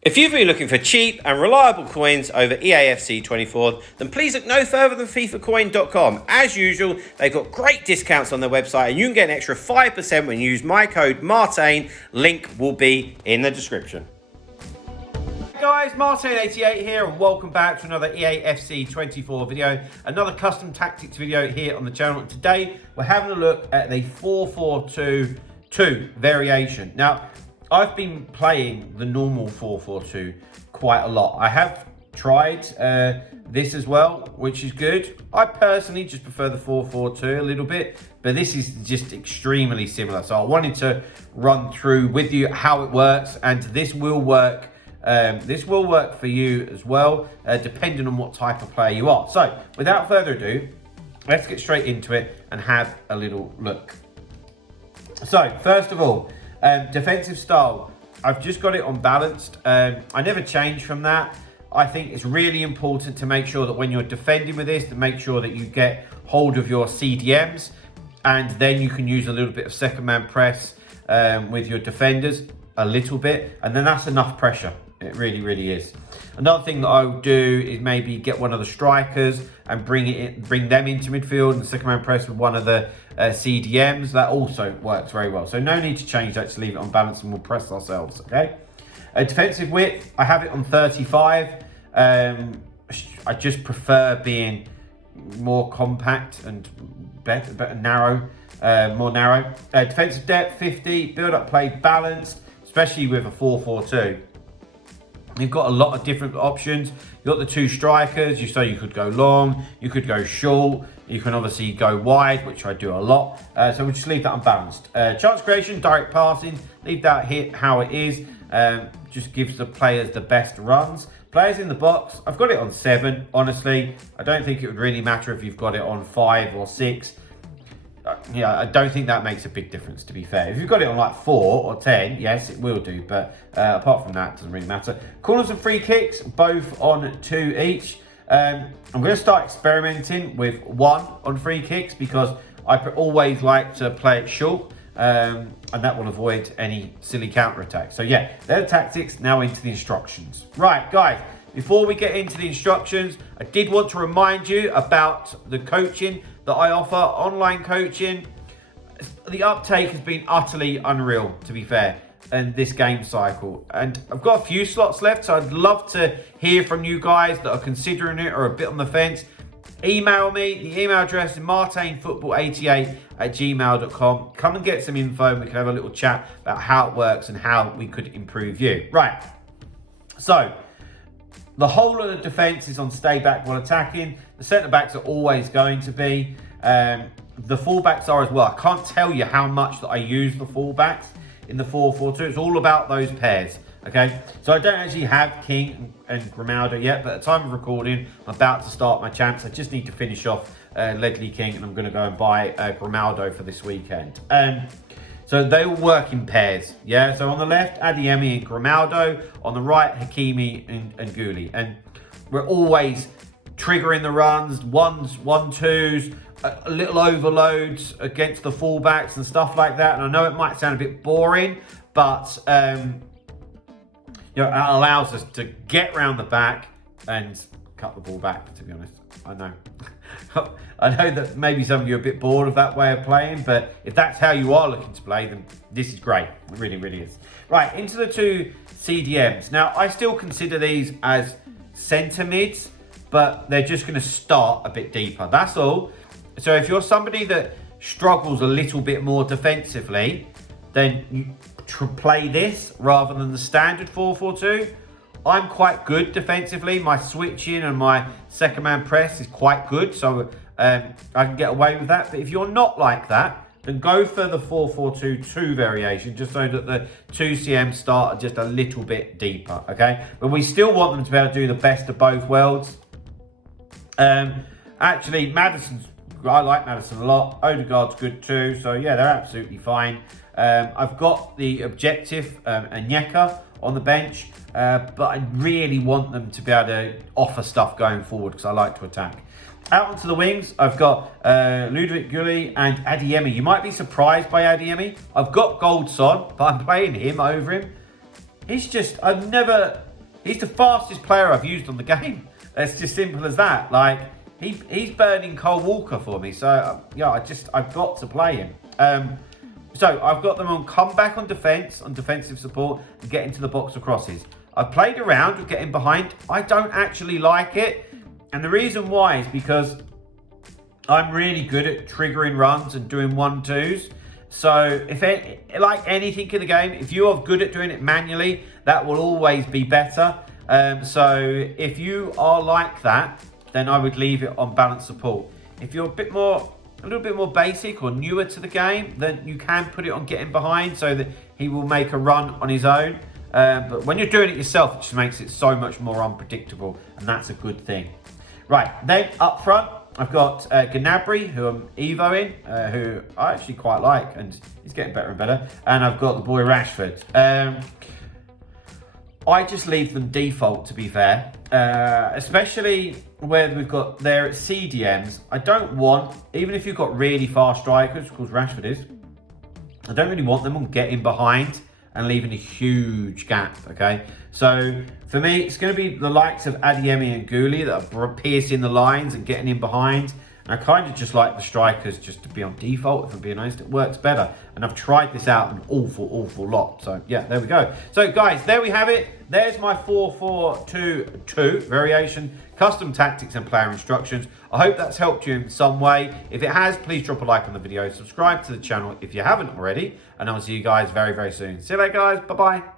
If you've been looking for cheap and reliable coins over Eafc 24, then please look no further than FIFAcoin.com. As usual, they've got great discounts on their website and you can get an extra 5% when you use my code MARTIN. Link will be in the description. Hey guys, Martin88 here and welcome back to another Eafc 24 video, another custom tactics video here on the channel. Today we're having a look at the 4-4-2 variation. Now, I've been playing the normal 4-4-2 quite a lot. I have tried this as well, which is good. I personally just prefer the 4-4-2 a little bit, but this is just extremely similar. So I wanted to run through with you how it works, and this will work. This will work for you as well, depending on what type of player you are. So without further ado, let's get straight into it and have a little look. So first of all, defensive style, I've just got it on balanced. I never change from that. I think it's really important to make sure that when you're defending with this, to make sure that you get hold of your CDMs, and then you can use a little bit of second man press with your defenders, a little bit, and then that's enough pressure. It really, really is. Another thing that I would do is maybe get one of the strikers and bring them into midfield and second man press with one of the CDMs. That also works very well. So no need to change that, just leave it on balance and we'll press ourselves, okay? Defensive width, I have it on 35. I just prefer being more compact and better narrow, more narrow. Defensive depth, 50. Build up play, balanced, especially with a 4-4-2. You've got a lot of different options. You've got the two strikers, so you could go long, you could go short, you can obviously go wide, which I do a lot. So we'll just leave that unbalanced. Chance creation, direct passing, leave that hit how it is. Just gives the players the best runs. Players in the box, I've got it on 7, honestly. I don't think it would really matter if you've got it on 5 or 6. Yeah, I don't think that makes a big difference, to be fair. If you've got it on like 4 or 10, yes, it will do. But apart from that, it doesn't really matter. Corners and free kicks, both on 2 each. I'm going to start experimenting with 1 on free kicks because I always like to play it short. And that will avoid any silly counter-attacks. So yeah, they're the tactics. Now into the instructions. Right, guys. Before we get into the instructions, I did want to remind you about the coaching that I offer, online coaching. The uptake has been utterly unreal, to be fair, in this game cycle. And I've got a few slots left, so I'd love to hear from you guys that are considering it or a bit on the fence. Email me. The email address is martinfootball88@gmail.com. Come and get some info and we can have a little chat about how it works and how we could improve you. Right, so the whole of the defence is on stay back while attacking. The centre-backs are always going to be. The full-backs are as well. I can't tell you how much that I use the full-backs in the 4-4-2. It's all about those pairs, okay? So I don't actually have King and Grimaldo yet, but at the time of recording, I'm about to start my champs. I just need to finish off Ledley King, and I'm going to go and buy Grimaldo for this weekend. So they will work in pairs, yeah? So on the left, Adeyemi and Grimaldo. On the right, Hakimi and Gulli. And we're always triggering the runs, 1-2s, a little overloads against the fullbacks and stuff like that. And I know it might sound a bit boring, but you know, it allows us to get round the back and cut the ball back, to be honest. I know. I know that maybe some of you are a bit bored of that way of playing, but if that's how you are looking to play, then this is great. It really, really is. Right, into the 2 CDMs. Now, I still consider these as centre mids, but they're just going to start a bit deeper. That's all. So if you're somebody that struggles a little bit more defensively, then you play this rather than the standard 4-4-2. I'm quite good defensively. My switching and my second man press is quite good, so I can get away with that. But if you're not like that, then go for the 4-4-2 variation, just so that the 2 CM start just a little bit deeper, okay? But we still want them to be able to do the best of both worlds. Actually, I like Maddison a lot. Odegaard's good too, so yeah, they're absolutely fine. I've got the objective Anyeka on the bench, but I really want them to be able to offer stuff going forward because I like to attack. Out onto the wings, I've got Ludovic Gulli and Adeyemi. You might be surprised by Adeyemi. I've got Goldson, but I'm playing him over him. He's just, I've never He's the fastest player I've used on the game. It's just simple as that. Like, he's burning Cole Walker for me. So, yeah, I've got to play him. So, I've got them on comeback on defence, on defensive support, and get into the box or crosses. I've played around with getting behind. I don't actually like it. And the reason why is because I'm really good at triggering runs and doing 1-2s. So, like anything in the game, if you are good at doing it manually, that will always be better. So, if you are like that, then I would leave it on balanced support. If you're a little bit more basic or newer to the game, then you can put it on getting behind so that he will make a run on his own. But when you're doing it yourself, it just makes it so much more unpredictable, and that's a good thing. Right, then up front, I've got Gnabry, who I'm evoing, who I actually quite like, and he's getting better and better. And I've got the boy Rashford. I just leave them default, to be fair, especially where we've got their CDMs. I don't want, even if you've got really fast strikers, of course Rashford is, I don't really want them on getting behind and leaving a huge gap, okay? So, for me, it's going to be the likes of Adeyemi and Goulier that are piercing the lines and getting in behind. And I kind of just like the strikers just to be on default, if I'm being honest. It works better. And I've tried this out an awful lot. So, yeah, there we go. So, guys, there we have it. There's my 4-4-2-2 variation, custom tactics and player instructions. I hope that's helped you in some way. If it has, please drop a like on the video. Subscribe to the channel if you haven't already. And I'll see you guys very, very soon. See you later, guys. Bye-bye.